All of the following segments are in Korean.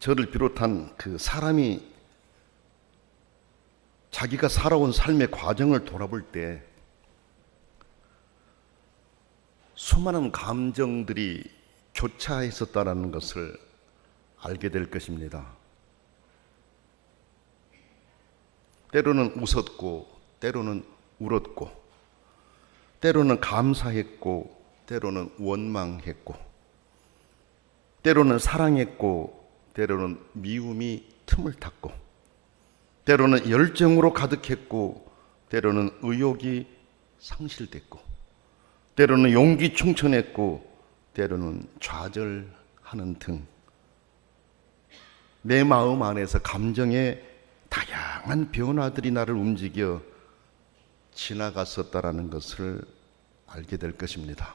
저를 비롯한 그 사람이 자기가 살아온 삶의 과정을 돌아볼 때 수많은 감정들이 교차했었다는 것을 알게 될 것입니다. 때로는 웃었고, 때로는 울었고, 때로는 감사했고, 때로는 원망했고, 때로는 사랑했고, 때로는 미움이 틈을 탔고, 때로는 열정으로 가득했고, 때로는 의욕이 상실됐고, 때로는 용기 충천했고, 때로는 좌절하는 등 내 마음 안에서 감정의 다양한 변화들이 나를 움직여 지나갔었다라는 것을 알게 될 것입니다.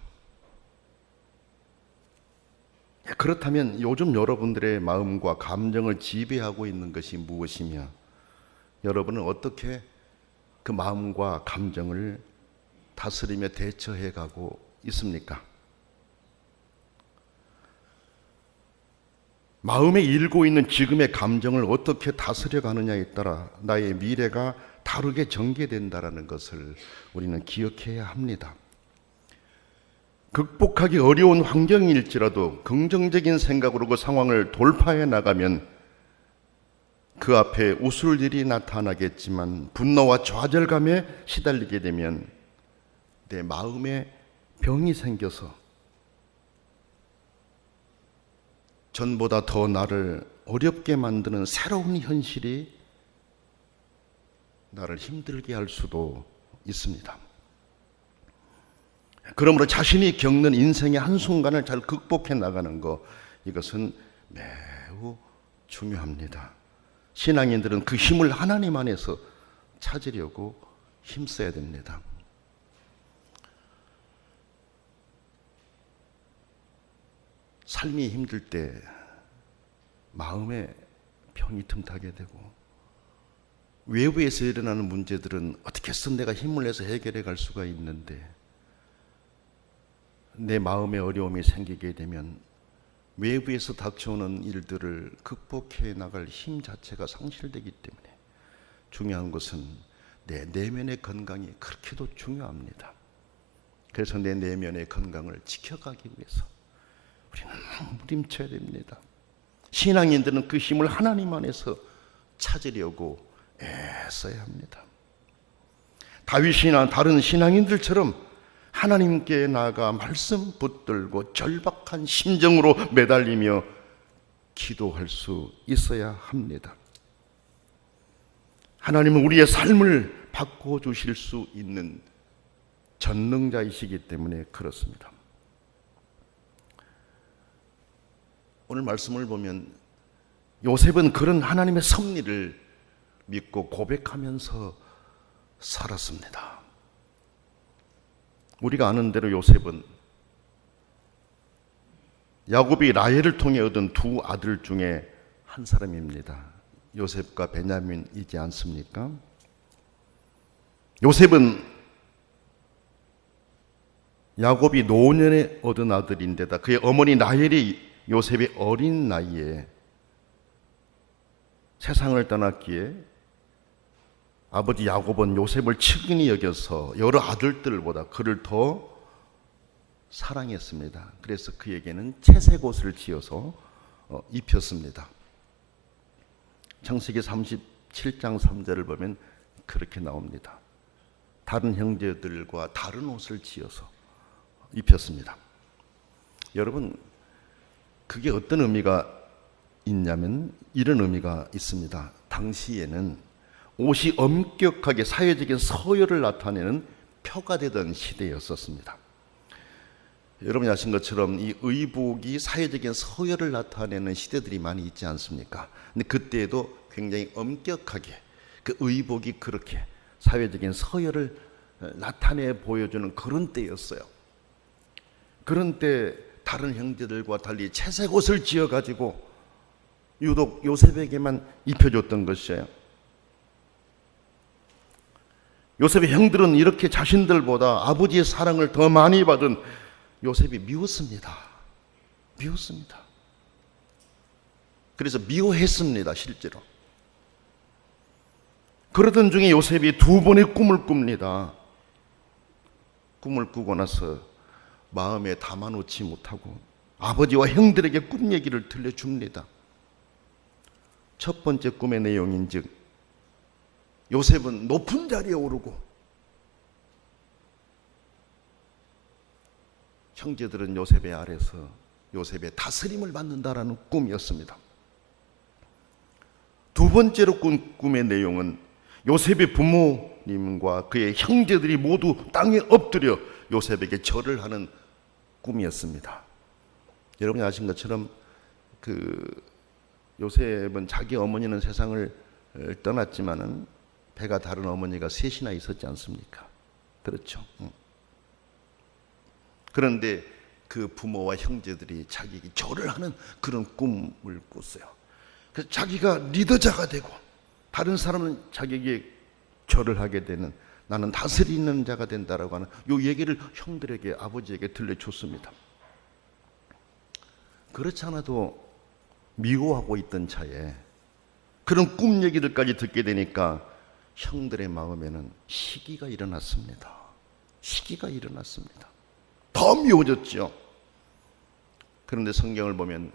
그렇다면 요즘 여러분들의 마음과 감정을 지배하고 있는 것이 무엇이며 여러분은 어떻게 그 마음과 감정을 다스리며 대처해 가고 있습니까? 마음에 일고 있는 지금의 감정을 어떻게 다스려 가느냐에 따라 나의 미래가 다르게 전개된다는 것을 우리는 기억해야 합니다. 극복하기 어려운 환경일지라도 긍정적인 생각으로 그 상황을 돌파해 나가면 그 앞에 웃을 일이 나타나겠지만 분노와 좌절감에 시달리게 되면 내 마음에 병이 생겨서 전보다 더 나를 어렵게 만드는 새로운 현실이 나를 힘들게 할 수도 있습니다. 그러므로 자신이 겪는 인생의 한순간을 잘 극복해 나가는 것, 이것은 매우 중요합니다. 신앙인들은 그 힘을 하나님 안에서 찾으려고 힘써야 됩니다. 삶이 힘들 때 마음에 병이 틈타게 되고 외부에서 일어나는 문제들은 어떻게 해서 내가 힘을 내서 해결해 갈 수가 있는데 내 마음에 어려움이 생기게 되면 외부에서 닥쳐오는 일들을 극복해 나갈 힘 자체가 상실되기 때문에 중요한 것은 내 내면의 건강이 그렇게도 중요합니다. 그래서 내 내면의 건강을 지켜가기 위해서 우리는 몸부림쳐야 됩니다. 신앙인들은 그 힘을 하나님 안에서 찾으려고 애써야 합니다. 다윗이나 다른 신앙인들처럼 하나님께 나아가 말씀 붙들고 절박한 심정으로 매달리며 기도할 수 있어야 합니다. 하나님은 우리의 삶을 바꿔주실 수 있는 전능자이시기 때문에 그렇습니다. 오늘 말씀을 보면 요셉은 그런 하나님의 섭리를 믿고 고백하면서 살았습니다. 우리가 아는 대로 요셉은 야곱이 라헬을 통해 얻은 두 아들 중에 한 사람입니다. 요셉과 베냐민이지 않습니까? 요셉은 야곱이 노년에 얻은 아들인데다 그의 어머니 라헬이 요셉의 어린 나이에 세상을 떠났기에 아버지 야곱은 요셉을 측은히 여겨서 여러 아들들보다 그를 더 사랑했습니다. 그래서 그에게는 채색 옷을 지어서 입혔습니다. 창세기 37장 3절을 보면 그렇게 나옵니다. 다른 형제들과 다른 옷을 지어서 입혔습니다. 여러분, 그게 어떤 의미가 있냐면 이런 의미가 있습니다. 당시에는 옷이 엄격하게 사회적인 서열을 나타내는 표가 되던 시대였었습니다. 여러분이 아신 것처럼 이 의복이 사회적인 서열을 나타내는 시대들이 많이 있지 않습니까? 근데 그때에도 굉장히 엄격하게 그 의복이 그렇게 사회적인 서열을 나타내 보여주는 그런 때였어요. 그런 때 다른 형제들과 달리 채색 옷을 지어가지고 유독 요셉에게만 입혀줬던 것이에요. 요셉의 형들은 이렇게 자신들보다 아버지의 사랑을 더 많이 받은 요셉이 미웠습니다. 미웠습니다. 그래서 미워했습니다, 실제로. 그러던 중에 요셉이 두 번의 꿈을 꿉니다. 꿈을 꾸고 나서 마음에 담아놓지 못하고 아버지와 형들에게 꿈 얘기를 들려줍니다. 첫 번째 꿈의 내용인즉 요셉은 높은 자리에 오르고 형제들은 요셉의 아래서 요셉의 다스림을 받는다라는 꿈이었습니다. 두 번째로 꾼 꿈의 내용은 요셉의 부모님과 그의 형제들이 모두 땅에 엎드려 요셉에게 절을 하는 꿈이었습니다. 여러분이 아신 것처럼 요셉은 자기 어머니는 세상을 떠났지만은 배가 다른 어머니가 셋이나 있었지 않습니까? 그렇죠. 그런데 그 부모와 형제들이 자기에게 절을 하는 그런 꿈을 꿨어요. 그래서 자기가 리더자가 되고 다른 사람은 자기에게 절을 하게 되는, 나는 다스리는 자가 된다라고 하는 이 얘기를 형들에게, 아버지에게 들려줬습니다. 그렇지 않아도 미워하고 있던 차에 그런 꿈 얘기들까지 듣게 되니까 형들의 마음에는 시기가 일어났습니다. 시기가 일어났습니다. 더 미워졌죠. 그런데 성경을 보면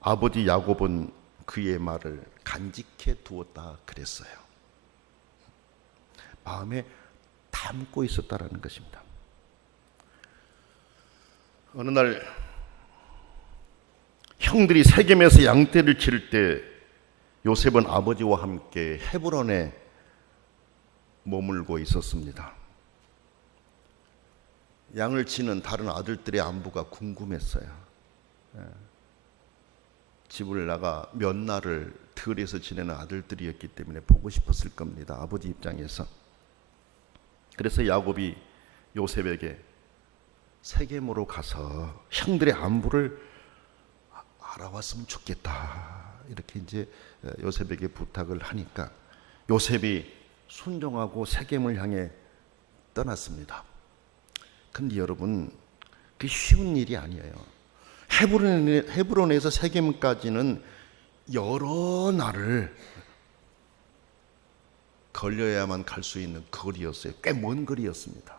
아버지 야곱은 그의 말을 간직해 두었다 그랬어요. 마음에 담고 있었다라는 것입니다. 어느 날 형들이 세겜에서 양떼를 치를 때 요셉은 아버지와 함께 헤브론에 머물고 있었습니다. 양을 치는 다른 아들들의 안부가 궁금했어요. 집을 나가 몇 날을 들에서 지내는 아들들이었기 때문에 보고 싶었을 겁니다, 아버지 입장에서. 그래서 야곱이 요셉에게 세겜으로 가서 형들의 안부를 알아왔으면 좋겠다, 이렇게 이제 요셉에게 부탁을 하니까 요셉이 순종하고 세겜을 향해 떠났습니다. 근데 여러분, 그게 쉬운 일이 아니에요. 헤브론에서 세겜까지는 여러 날을 걸려야만 갈 수 있는 거리였어요. 꽤 먼 거리였습니다.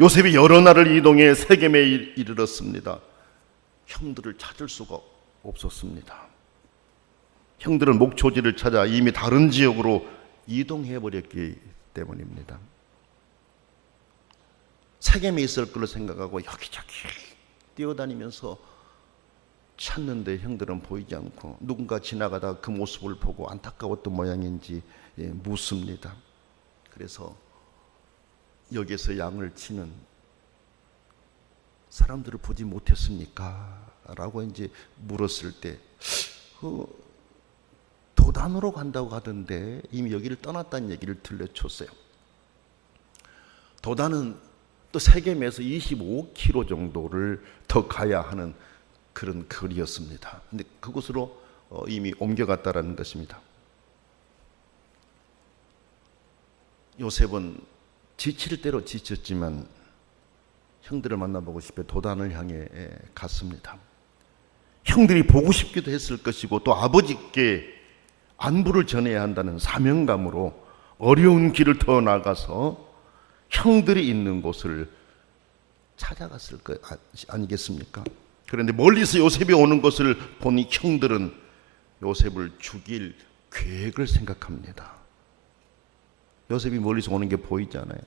요셉이 여러 날을 이동해 세겜에 이르렀습니다. 형들을 찾을 수가 없었습니다. 형들은 목초지를 찾아 이미 다른 지역으로 이동해 버렸기 때문입니다. 세겜에 있을 걸로 생각하고 여기저기 뛰어다니면서 찾는데 형들은 보이지 않고, 누군가 지나가다 그 모습을 보고 안타까웠던 모양인지 묻습니다. 그래서 여기서 양을 치는 사람들을 보지 못했습니까? 라고 이제 물었을 때 도단으로 간다고 하던데 이미 여기를 떠났다는 얘기를 들려줬어요. 도단은 또 세겜에서 25km 정도를 더 가야 하는 그런 거리였습니다. 근데 그곳으로 이미 옮겨갔다라는 것입니다. 요셉은 지칠 대로 지쳤지만 형들을 만나보고 싶어 도단을 향해 갔습니다. 형들이 보고 싶기도 했을 것이고 또 아버지께 안부를 전해야 한다는 사명감으로 어려운 길을 더 나가서 형들이 있는 곳을 찾아갔을 것 아니겠습니까? 그런데 멀리서 요셉이 오는 것을 보니 형들은 요셉을 죽일 계획을 생각합니다. 요셉이 멀리서 오는 게 보이잖아요.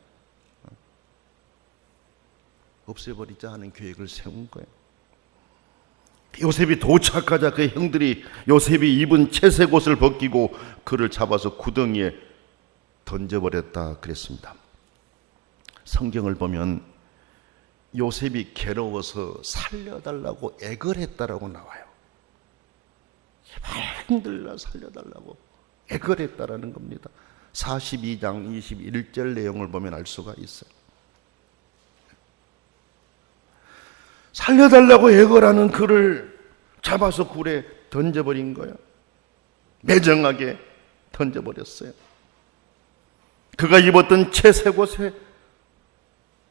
없애버리자 하는 계획을 세운 거예요. 요셉이 도착하자 그 형들이 요셉이 입은 채색 옷을 벗기고 그를 잡아서 구덩이에 던져버렸다 그랬습니다. 성경을 보면 요셉이 괴로워서 살려달라고 애걸했다라고 나와요. 제발 형들아 살려달라고 애걸했다라는 겁니다. 42장 21절 내용을 보면 알 수가 있어요. 살려달라고 애걸하는 그를 잡아서 굴에 던져버린 거예요. 매정하게 던져버렸어요. 그가 입었던 채색 옷에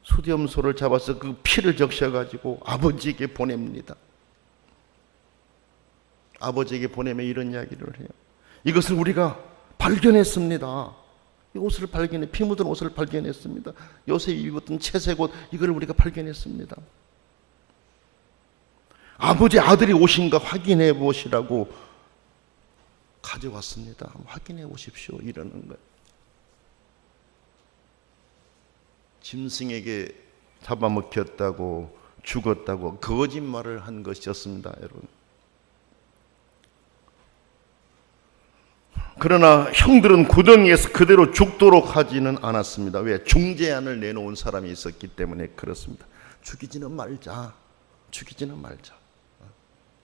수염소를 잡아서 그 피를 적셔가지고 아버지에게 보냅니다. 아버지에게 보내며 이런 이야기를 해요. 이것을 우리가 발견했습니다. 이 옷을 발견해, 피 묻은 옷을 발견했습니다. 요셉이 입었던 채색 옷, 이걸 우리가 발견했습니다. 아버지 아들이 오신가 확인해 보시라고 가져왔습니다. 확인해 보십시오. 이러는 거예요. 짐승에게 잡아먹혔다고 죽었다고 거짓말을 한 것이었습니다, 여러분. 그러나 형들은 구덩이에서 그대로 죽도록 하지는 않았습니다. 왜? 중재안을 내놓은 사람이 있었기 때문에 그렇습니다. 죽이지는 말자.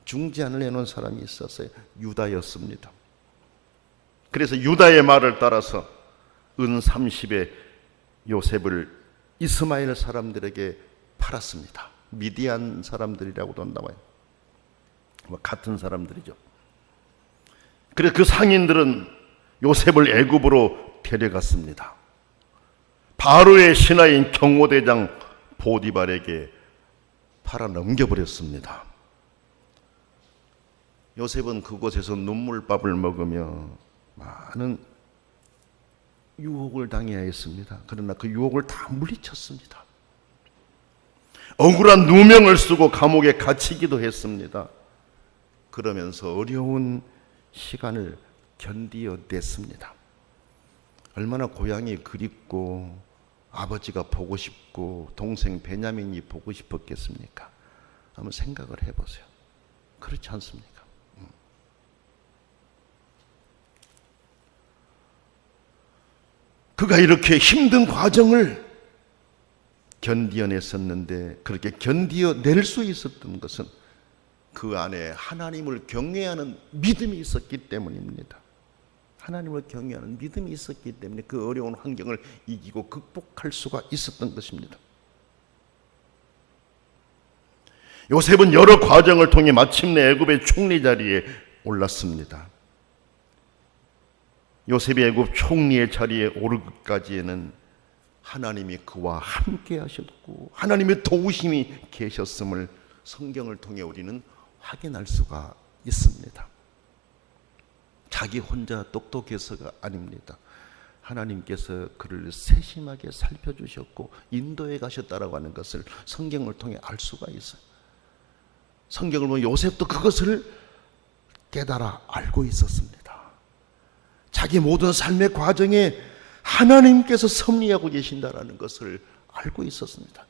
중재안을 내놓은 사람이 있었어요. 유다였습니다. 그래서 유다의 말을 따라서 은 30에 요셉을 이스마엘 사람들에게 팔았습니다. 미디안 사람들이라고도 나와요. 같은 사람들이죠. 그래서 그 상인들은 요셉을 애굽으로 데려갔습니다. 바로의 신하인 경호대장 보디발에게 팔아 넘겨버렸습니다. 요셉은 그곳에서 눈물밥을 먹으며 많은 유혹을 당해야 했습니다. 그러나 그 유혹을 다 물리쳤습니다. 억울한 누명을 쓰고 감옥에 갇히기도 했습니다. 그러면서 어려운 시간을 견디어냈습니다. 얼마나 고향이 그립고 아버지가 보고 싶고 동생 베냐민이 보고 싶었겠습니까? 한번 생각을 해보세요. 그렇지 않습니까? 그가 이렇게 힘든 과정을 견디어냈었는데 그렇게 견디어낼 수 있었던 것은 그 안에 하나님을 경외하는 믿음이 있었기 때문입니다. 하나님을 경외하는 믿음이 있었기 때문에 그 어려운 환경을 이기고 극복할 수가 있었던 것입니다. 요셉은 여러 과정을 통해 마침내 애굽의 총리 자리에 올랐습니다. 요셉이 애굽 총리의 자리에 오르기까지에는 하나님이 그와 함께 하셨고 하나님의 도우심이 계셨음을 성경을 통해 우리는 확인할 수가 있습니다. 자기 혼자 똑똑해서가 아닙니다. 하나님께서 그를 세심하게 살펴주셨고 인도해 가셨다라고 하는 것을 성경을 통해 알 수가 있어요. 성경을 보면 요셉도 그것을 깨달아 알고 있었습니다. 자기 모든 삶의 과정에 하나님께서 섭리하고 계신다라는 것을 알고 있었습니다.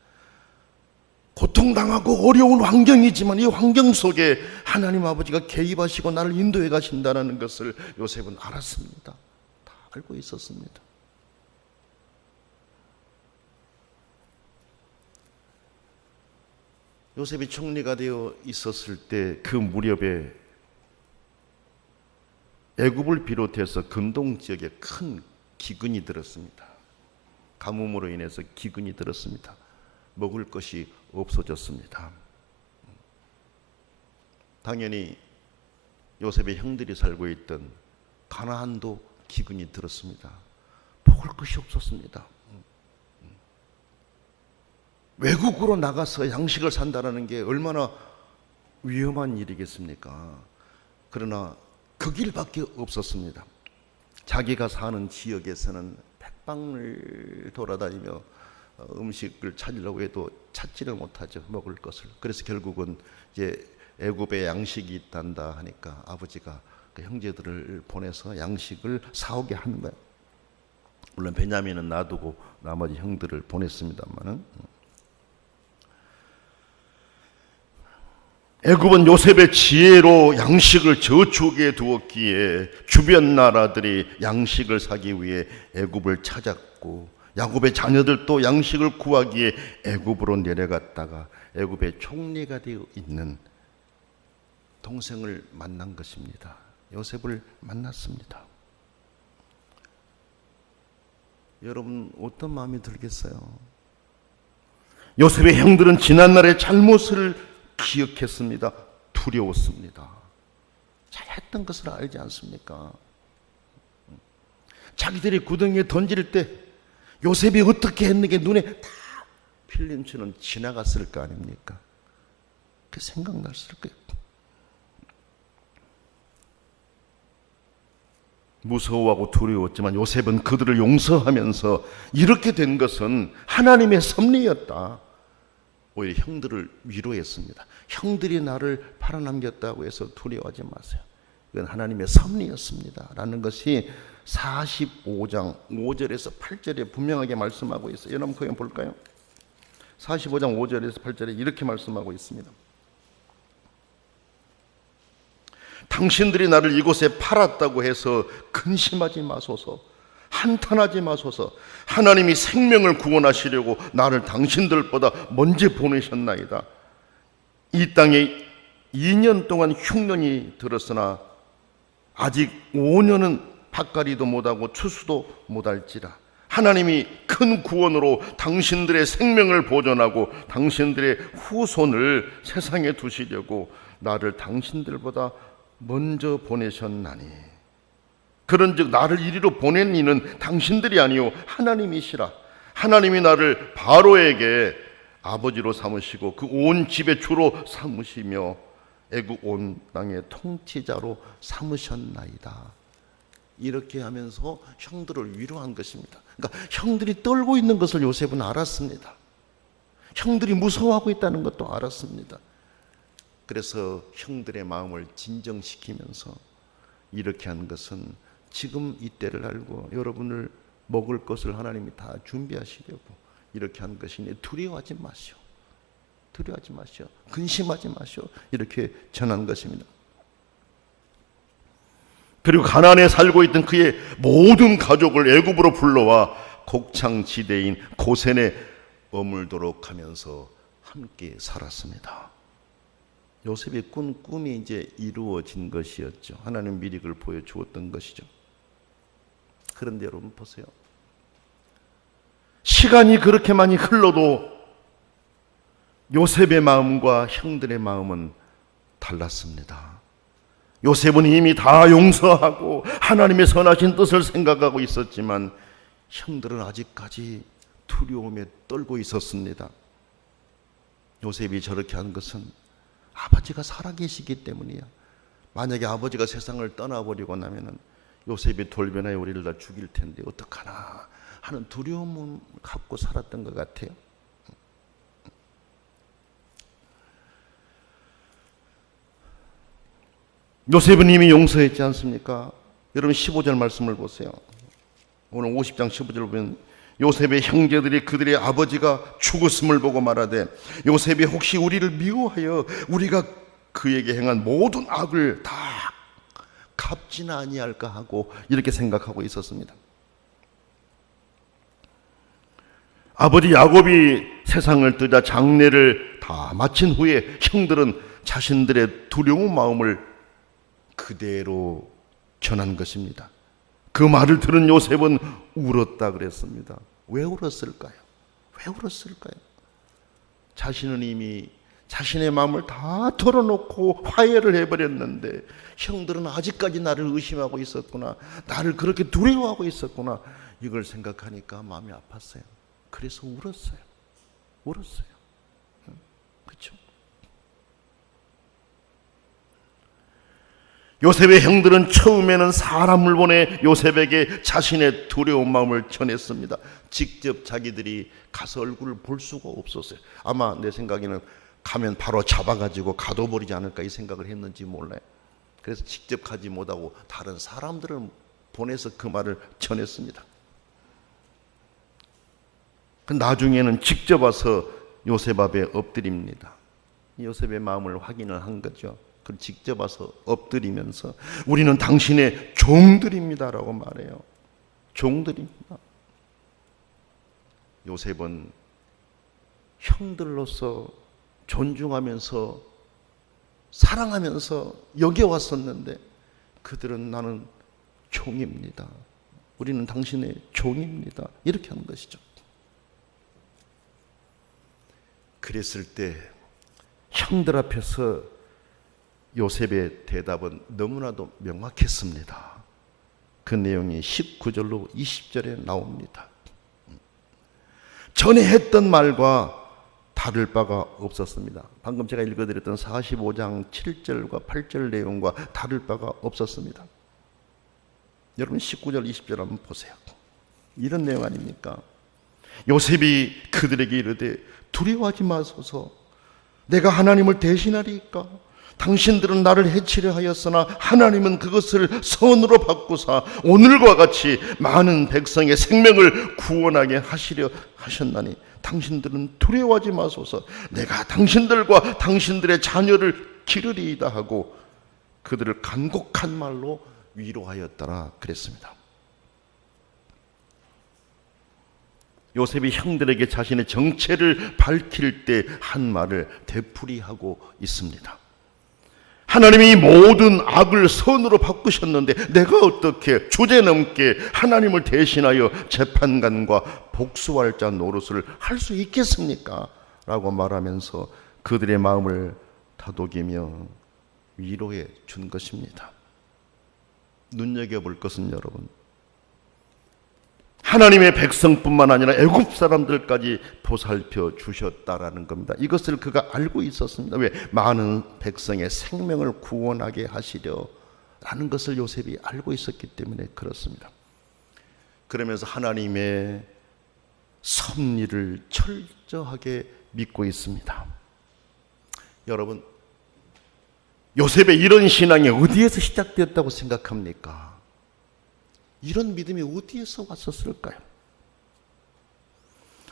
고통당하고 어려운 환경이지만 이 환경 속에 하나님 아버지가 개입하시고 나를 인도해 가신다는 것을 요셉은 알았습니다. 다 알고 있었습니다. 요셉이 총리가 되어 있었을 때 그 무렵에 애굽을 비롯해서 근동 지역에 큰 기근이 들었습니다. 가뭄으로 인해서 기근이 들었습니다. 먹을 것이 없어졌습니다. 당연히 요셉의 형들이 살고 있던 가나안도 기근이 들었습니다. 먹을 것이 없었습니다. 외국으로 나가서 양식을 산다는 게 얼마나 위험한 일이겠습니까? 그러나 그 길밖에 없었습니다. 자기가 사는 지역에서는 백방을 돌아다니며 음식을 찾으려고 해도 찾지를 못하죠. 먹을 것을. 그래서 결국은 이제 애굽에 양식이 있단다 하니까 아버지가 그 형제들을 보내서 양식을 사오게 하는 거예요. 물론 베냐민은 놔두고 나머지 형들을 보냈습니다만은 애굽은 요셉의 지혜로 양식을 저축해 두었기에 주변 나라들이 양식을 사기 위해 애굽을 찾았고 야곱의 자녀들도 양식을 구하기에 애굽으로 내려갔다가 애굽의 총리가 되어 있는 동생을 만난 것입니다. 요셉을 만났습니다. 여러분 어떤 마음이 들겠어요? 요셉의 형들은 지난날의 잘못을 기억했습니다. 두려웠습니다. 잘했던 것을 알지 않습니까? 자기들이 구덩이에 던질 때 요셉이 어떻게 했는게 눈에 다 필름처럼 지나갔을 거 아닙니까? 그 생각났을 거예요. 무서워하고 두려웠지만 요셉은 그들을 용서하면서 이렇게 된 것은 하나님의 섭리였다. 오히려 형들을 위로했습니다. 형들이 나를 팔아넘겼다고 해서 두려워하지 마세요. 이건 하나님의 섭리였습니다 라는 것이 45장 5절에서 8절에 분명하게 말씀하고 있어요. 여러분 그거 볼까요? 45장 5절에서 8절에 이렇게 말씀하고 있습니다. 당신들이 나를 이곳에 팔았다고 해서 근심하지 마소서, 한탄하지 마소서. 하나님이 생명을 구원하시려고 나를 당신들보다 먼저 보내셨나이다. 이 땅에 2년 동안 흉년이 들었으나 아직 5년은 밭갈이도 못하고 추수도 못할지라. 하나님이 큰 구원으로 당신들의 생명을 보존하고 당신들의 후손을 세상에 두시려고 나를 당신들보다 먼저 보내셨나니, 그런즉 나를 이리로 보낸 이는 당신들이 아니요 하나님이시라. 하나님이 나를 바로에게 아버지로 삼으시고 그 온 집의 주로 삼으시며 애국 온 땅의 통치자로 삼으셨나이다. 이렇게 하면서 형들을 위로한 것입니다. 그러니까 형들이 떨고 있는 것을 요셉은 알았습니다. 형들이 무서워하고 있다는 것도 알았습니다. 그래서 형들의 마음을 진정시키면서 이렇게 한 것은 지금 이때를 알고 여러분을 먹을 것을 하나님이 다 준비하시려고 이렇게 한 것이니 두려워하지 마시오. 두려워하지 마시오. 근심하지 마시오. 이렇게 전한 것입니다. 그리고 가나안에 살고 있던 그의 모든 가족을 애굽으로 불러와 곡창지대인 고센에 머물도록 하면서 함께 살았습니다. 요셉의 꾼 꿈이 이제 이루어진 것이었죠. 하나님 미리 그걸 보여주었던 것이죠. 그런데 여러분 보세요. 시간이 그렇게 많이 흘러도 요셉의 마음과 형들의 마음은 달랐습니다. 요셉은 이미 다 용서하고 하나님의 선하신 뜻을 생각하고 있었지만 형들은 아직까지 두려움에 떨고 있었습니다. 요셉이 저렇게 한 것은 아버지가 살아계시기 때문이야. 만약에 아버지가 세상을 떠나버리고 나면은 요셉이 돌변하여 우리를 다 죽일 텐데 어떡하나 하는 두려움을 갖고 살았던 것 같아요. 요셉은 이미 용서했지 않습니까? 여러분 15절 말씀을 보세요. 오늘 50장 15절 보면 요셉의 형제들이 그들의 아버지가 죽었음을 보고 말하되 요셉이 혹시 우리를 미워하여 우리가 그에게 행한 모든 악을 다 갚지는 아니할까 하고 이렇게 생각하고 있었습니다. 아버지 야곱이 세상을 뜨자 장례를 다 마친 후에 형들은 자신들의 두려운 마음을 그대로 전한 것입니다. 그 말을 들은 요셉은 울었다 그랬습니다. 왜 울었을까요? 왜 울었을까요? 자신은 이미 자신의 마음을 다 털어놓고 화해를 해버렸는데 형들은 아직까지 나를 의심하고 있었구나, 나를 그렇게 두려워하고 있었구나, 이걸 생각하니까 마음이 아팠어요. 그래서 울었어요. 그렇죠? 요셉의 형들은 처음에는 사람을 보내 요셉에게 자신의 두려운 마음을 전했습니다. 직접 자기들이 가서 얼굴을 볼 수가 없었어요. 아마 내 생각에는 가면 바로 잡아가지고 가둬버리지 않을까 이 생각을 했는지 몰라요. 그래서 직접 가지 못하고 다른 사람들을 보내서 그 말을 전했습니다. 나중에는 직접 와서 요셉 앞에 엎드립니다. 요셉의 마음을 확인을 한 거죠. 그걸 직접 와서 엎드리면서 우리는 당신의 종들입니다라고 말해요. 종들입니다. 요셉은 형들로서 존중하면서 사랑하면서 여겨왔었는데 그들은 나는 종입니다. 우리는 당신의 종입니다. 이렇게 하는 것이죠. 그랬을 때 형들 앞에서 요셉의 대답은 너무나도 명확했습니다. 그 내용이 19절로 20절에 나옵니다. 전에 했던 말과 다를 바가 없었습니다. 방금 제가 읽어드렸던 45장 7절과 8절 내용과 다를 바가 없었습니다. 여러분 19절 20절 한번 보세요. 이런 내용 아닙니까? 요셉이 그들에게 이르되 두려워하지 마소서, 내가 하나님을 대신하리이까. 당신들은 나를 해치려 하였으나 하나님은 그것을 선으로 바꾸사 오늘과 같이 많은 백성의 생명을 구원하게 하시려 하셨나니 당신들은 두려워하지 마소서, 내가 당신들과 당신들의 자녀를 기르리이다 하고 그들을 간곡한 말로 위로하였더라 그랬습니다. 요셉이 형들에게 자신의 정체를 밝힐 때 한 말을 되풀이하고 있습니다. 하나님이 모든 악을 선으로 바꾸셨는데 내가 어떻게 주제넘게 하나님을 대신하여 재판관과 복수할 자 노릇을 할 수 있겠습니까? 라고 말하면서 그들의 마음을 다독이며 위로해 준 것입니다. 눈여겨볼 것은 여러분, 하나님의 백성뿐만 아니라 애굽 사람들까지 보살펴 주셨다라는 겁니다. 이것을 그가 알고 있었습니다. 왜? 많은 백성의 생명을 구원하게 하시려라는 것을 요셉이 알고 있었기 때문에 그렇습니다. 그러면서 하나님의 섭리를 철저하게 믿고 있습니다. 여러분, 요셉의 이런 신앙이 어디에서 시작되었다고 생각합니까? 이런 믿음이 어디에서 왔었을까요?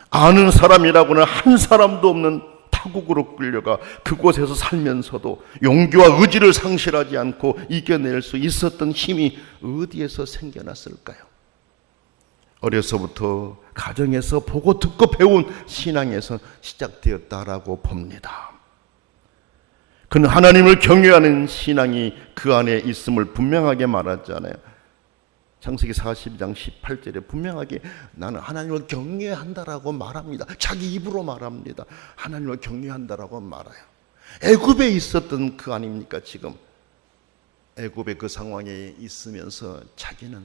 아는 사람이라고는 한 사람도 없는 타국으로 끌려가 그곳에서 살면서도 용기와 의지를 상실하지 않고 이겨낼 수 있었던 힘이 어디에서 생겨났을까요? 어려서부터 가정에서 보고 듣고 배운 신앙에서 시작되었다라고 봅니다. 그는 하나님을 경외하는 신앙이 그 안에 있음을 분명하게 말하잖아요. 창세기 42장 18절에 분명하게 나는 하나님을 경외한다라고 말합니다. 자기 입으로 말합니다. 하나님을 경외한다라고 말해요. 애굽에 있었던 그 아닙니까? 지금 애굽의 그 상황에 있으면서 자기는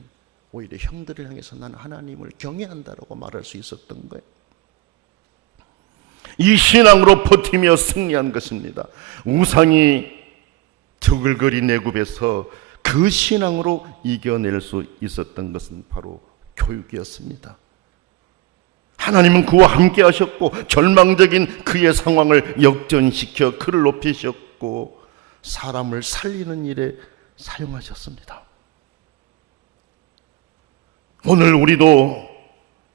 오히려 형들을 향해서 나는 하나님을 경외한다라고 말할 수 있었던 거예요. 이 신앙으로 버티며 승리한 것입니다. 우상이 저글거린 애굽에서 그 신앙으로 이겨낼 수 있었던 것은 바로 교육이었습니다. 하나님은 그와 함께 하셨고 절망적인 그의 상황을 역전시켜 그를 높이셨고 사람을 살리는 일에 사용하셨습니다. 오늘 우리도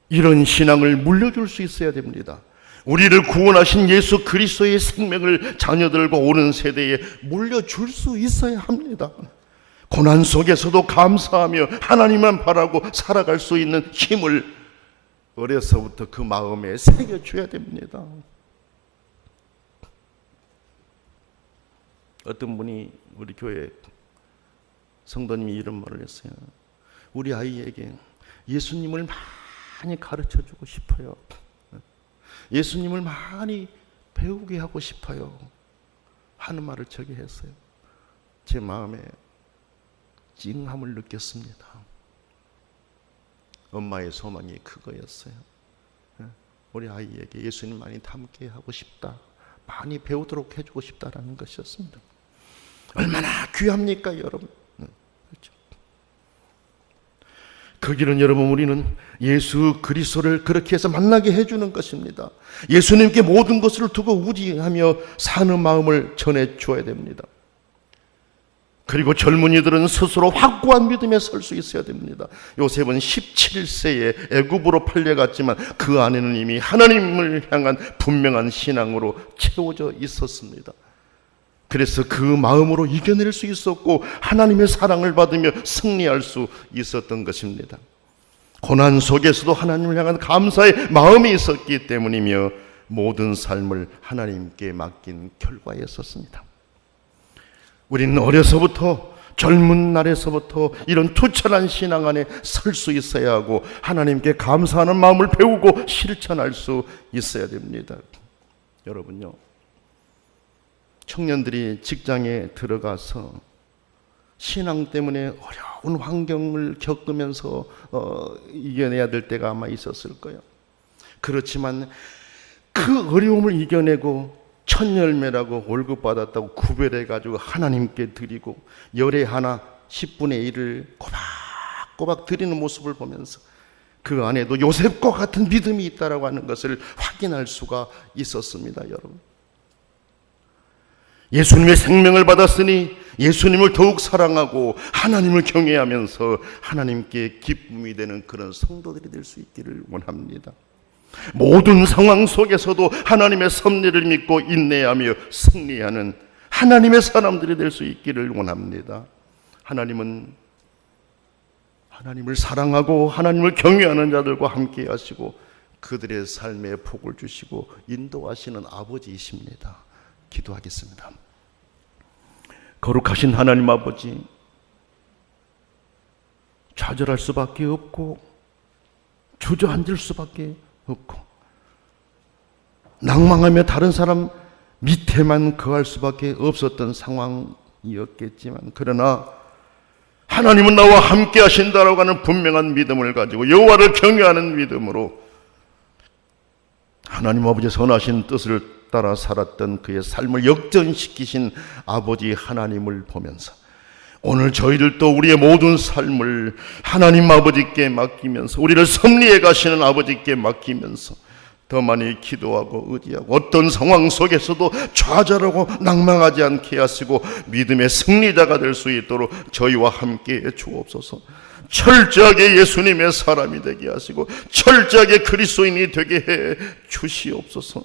이런 신앙을 물려줄 수 있어야 됩니다. 우리를 구원하신 예수 그리스도의 생명을 자녀들과 오는 세대에 물려줄 수 있어야 합니다. 고난 속에서도 감사하며 하나님만 바라고 살아갈 수 있는 힘을 어려서부터 그 마음에 새겨줘야 됩니다. 어떤 분이 우리 교회 성도님이 이런 말을 했어요. 우리 아이에게 예수님을 많이 가르쳐주고 싶어요. 예수님을 많이 배우게 하고 싶어요 하는 말을 저기 했어요. 제 마음에 찡함을 느꼈습니다. 엄마의 소망이 그거였어요. 우리 아이에게 예수님 많이 닮게 하고 싶다, 많이 배우도록 해주고 싶다라는 것이었습니다. 얼마나 귀합니까 여러분? 그렇죠? 그 길은 여러분, 우리는 예수 그리스도를 그렇게 해서 만나게 해주는 것입니다. 예수님께 모든 것을 두고 우지하며 사는 마음을 전해 주어야 됩니다. 그리고 젊은이들은 스스로 확고한 믿음에 설 수 있어야 됩니다. 요셉은 17세에 애굽으로 팔려갔지만 그 안에는 이미 하나님을 향한 분명한 신앙으로 채워져 있었습니다. 그래서 그 마음으로 이겨낼 수 있었고 하나님의 사랑을 받으며 승리할 수 있었던 것입니다. 고난 속에서도 하나님을 향한 감사의 마음이 있었기 때문이며 모든 삶을 하나님께 맡긴 결과였었습니다. 우리는 어려서부터, 젊은 날에서부터 이런 투철한 신앙 안에 설 수 있어야 하고 하나님께 감사하는 마음을 배우고 실천할 수 있어야 됩니다. 여러분요, 청년들이 직장에 들어가서 신앙 때문에 어려운 환경을 겪으면서 이겨내야 될 때가 아마 있었을 거예요. 그렇지만 그 어려움을 이겨내고 첫 열매라고 월급 받았다고 구별해가지고 하나님께 드리고 열의 하나 10분의 1을 꼬박꼬박 드리는 모습을 보면서 그 안에도 요셉과 같은 믿음이 있다라고 하는 것을 확인할 수가 있었습니다. 여러분, 예수님의 생명을 받았으니 예수님을 더욱 사랑하고 하나님을 경외하면서 하나님께 기쁨이 되는 그런 성도들이 될 수 있기를 원합니다. 모든 상황 속에서도 하나님의 섭리를 믿고 인내하며 승리하는 하나님의 사람들이 될 수 있기를 원합니다. 하나님은 하나님을 사랑하고 하나님을 경외하는 자들과 함께 하시고 그들의 삶에 복을 주시고 인도하시는 아버지이십니다. 기도하겠습니다. 거룩하신 하나님 아버지, 좌절할 수밖에 없고 주저앉을 수밖에 없고 낭망하며 다른 사람 밑에만 거할 수밖에 없었던 상황이었겠지만, 그러나 하나님은 나와 함께 하신다라고 하는 분명한 믿음을 가지고 여호와를 경외하는 믿음으로 하나님 아버지의 선하신 뜻을 따라 살았던 그의 삶을 역전시키신 아버지 하나님을 보면서 오늘 저희들도 우리의 모든 삶을 하나님 아버지께 맡기면서 우리를 섭리해 가시는 아버지께 맡기면서 더 많이 기도하고 의지하고 어떤 상황 속에서도 좌절하고 낭망하지 않게 하시고 믿음의 승리자가 될 수 있도록 저희와 함께 주옵소서. 철저하게 예수님의 사람이 되게 하시고 철저하게 그리스도인이 되게 해 주시옵소서.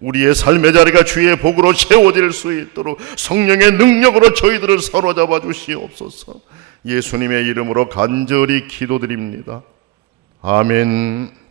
우리의 삶의 자리가 주의 복으로 채워질 수 있도록 성령의 능력으로 저희들을 사로잡아 주시옵소서. 예수님의 이름으로 간절히 기도드립니다. 아멘.